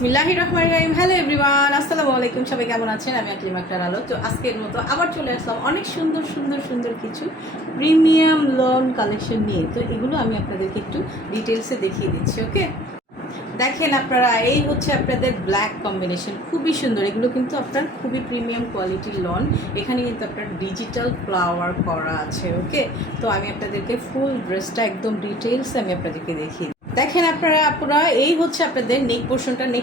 বিসমিল্লাহির রহমানির রহিম। Hello everyone, আসসালামু আলাইকুম। সবাই কেমন আছেন? আমি আকলিমা আক্তার আলো। তো আজকের মতো আবার চলে আসলাম অনেক সুন্দর সুন্দর সুন্দর কিছু প্রিমিয়াম লন কালেকশন নিয়ে। তো এগুলো আমি আপনাদেরকে একটু ডিটেলসে দেখিয়ে দিচ্ছি। ওকে, দেখেন আপনারা, এই হচ্ছে আপনাদের ব্ল্যাক কম্বিনেশন, খুবই সুন্দর। এগুলো কিন্তু আপনার খুবই প্রিমিয়াম কোয়ালিটির লন। এখানে কিন্তু আপনার ডিজিটাল ফ্লাওয়ার করা আছে। ওকে, তো আমি আপনাদেরকে ফুল ড্রেসটা একদম ডিটেলসে আমি আপনাদেরকে দেখিয়ে দিই। দেখেন আপনারা এই হচ্ছে আপনাদের নেক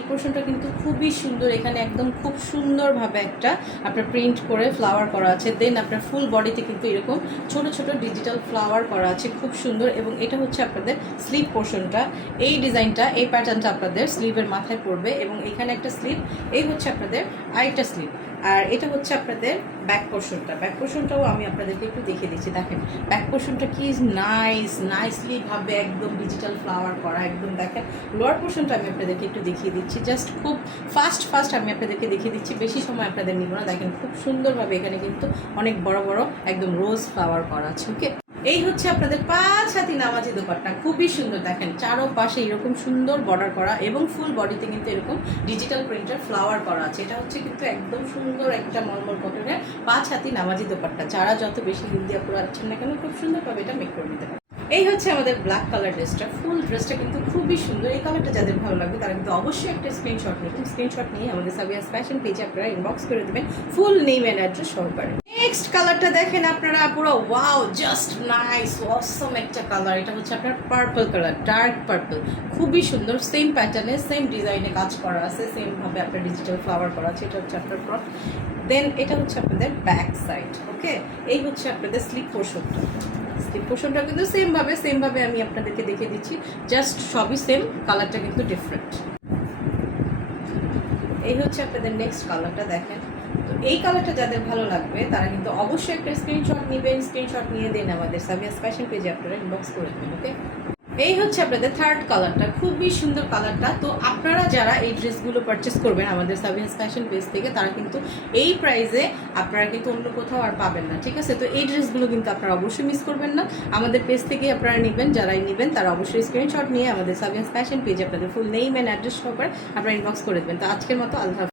পোর্শনটা কিন্তু খুবই সুন্দর। এখানে একদম খুব সুন্দরভাবে একটা আপনার প্রিন্ট করে ফ্লাওয়ার করা আছে। দেন আপনার ফুল বডিতে কিন্তু এরকম ছোট ছোট ডিজিটাল ফ্লাওয়ার করা আছে, খুব সুন্দর। এবং এটা হচ্ছে আপনাদের স্লিভ পোর্শনটা। এই ডিজাইনটা, এই প্যাটার্নটা আপনাদের স্লিভের মাথায় পড়বে এবং এখানে একটা স্লিভ, এই হচ্ছে আপনাদের আরেকটা স্লিভ। আর এটা হচ্ছে আপনাদের ব্যাক পোর্শনটাও আমি আপনাদেরকে একটু দেখিয়ে দিচ্ছি। দেখেন ব্যাক পোর্শনটা কি নাইসলি ভাবে একদম ডিজিটাল ফ্লাওয়ার করা একদম। দেখেন লোয়ার পোর্শনটা আমি আপনাদেরকে একটু দেখিয়ে দিচ্ছি, জাস্ট খুব ফাস্ট আমি আপনাদেরকে দেখিয়ে দিচ্ছি, বেশি সময় আপনাদের নিব না। দেখেন খুব সুন্দরভাবে এখানে কিন্তু অনেক বড় বড় একদম রোজ ফ্লাওয়ার করা আছে। ওকে, এই হচ্ছে আপনাদের 5 হাতি নামাজি দোপাট্টা, খুবই সুন্দর। দেখেন চারোপাশে এরকম সুন্দর বর্ডার করা এবং ফুল বডিতে কিন্তু এরকম ডিজিটাল প্রিন্টার ফ্লাওয়ার করা আছে। এটা হচ্ছে কিন্তু একদম সুন্দর একটা মলমল কটনের 5 হাতি নামাজি দোপাট্টা। যারা যত বেশি হিন্দি আপুরা আছেন না কেন, খুব সুন্দরভাবে এটা মেক করে নিতে পারে। এই হচ্ছে আমাদের ব্ল্যাক কালার ড্রেসটা। ফুল ড্রেসটা কিন্তু খুবই সুন্দর। এই কালারটা যাদের ভালো লাগবে তারা কিন্তু অবশ্যই একটা স্ক্রিনশট নেবেন। স্ক্রিনশট নিয়ে আমাদের সাবিয়াস ফ্যাশন পেজে আপনারা ইনবক্স করে দেবেন ফুল নেম অ্যান্ড অ্যাড্রেস সহকারে। নেক্সট কালারটা দেখেন আপনারা, পুরো ওয়াও, জাস্ট নাইস, অসম একটা কালার। এটা হচ্ছে আপনার পার্পল কালার, ডার্ক পার্পল, খুবই সুন্দর। সেম প্যাটার্নে সেম ডিজাইনে কাজ করা আছে, সেম ভাবে আপনার ডিজিটাল ফ্লাওয়ার করা আছে। এটা হচ্ছে আপনার ফ্রন্ট, দেন এটা হচ্ছে আপনাদের ব্যাক সাইড। ওকে, এই হচ্ছে আপনাদের স্লিপ পোর্শনটা কিন্তু সেম ভাবে আমি আপনাদেরকে দেখিয়ে দিচ্ছি, জাস্ট সবই সেম, কালারটা কিন্তু ডিফারেন্ট। এই হচ্ছে আপনাদের নেক্সট কালারটা। দেখেন, তো এই কালারটা যাদের ভালো লাগবে তারা কিন্তু অবশ্যই একটা স্ক্রিনশট নেবেন। স্ক্রিনশট নিয়ে দেন আমাদের সাবিয়াস ফ্যাশন পেজে আপনারা ইনবক্স করে দেবেন। ওকে, এই হচ্ছে আপনাদের থার্ড কালারটা, খুবই সুন্দর কালারটা। তো আপনারা যারা এই ড্রেসগুলো পারচেস করবেন আমাদের সাবিয়াস ফ্যাশন পেজ থেকে, তারা কিন্তু এই প্রাইসে আপনারা কিন্তু অন্য কোথাও আর পাবেন না। ঠিক আছে, তো এই ড্রেসগুলো কিন্তু আপনারা অবশ্যই মিস করবেন না। আমাদের পেজ থেকে আপনারা নেবেন, যারাই নেবেন তারা অবশ্যই স্ক্রিনশট নিয়ে আমাদের সাবিয়াস ফ্যাশন পেজে আপনাদের ফুল নেম অ্যান্ড অ্যাড্রেস সহকারে আপনারা ইনবক্স করে দেবেন। তো আজকের মতো আল্লাহ।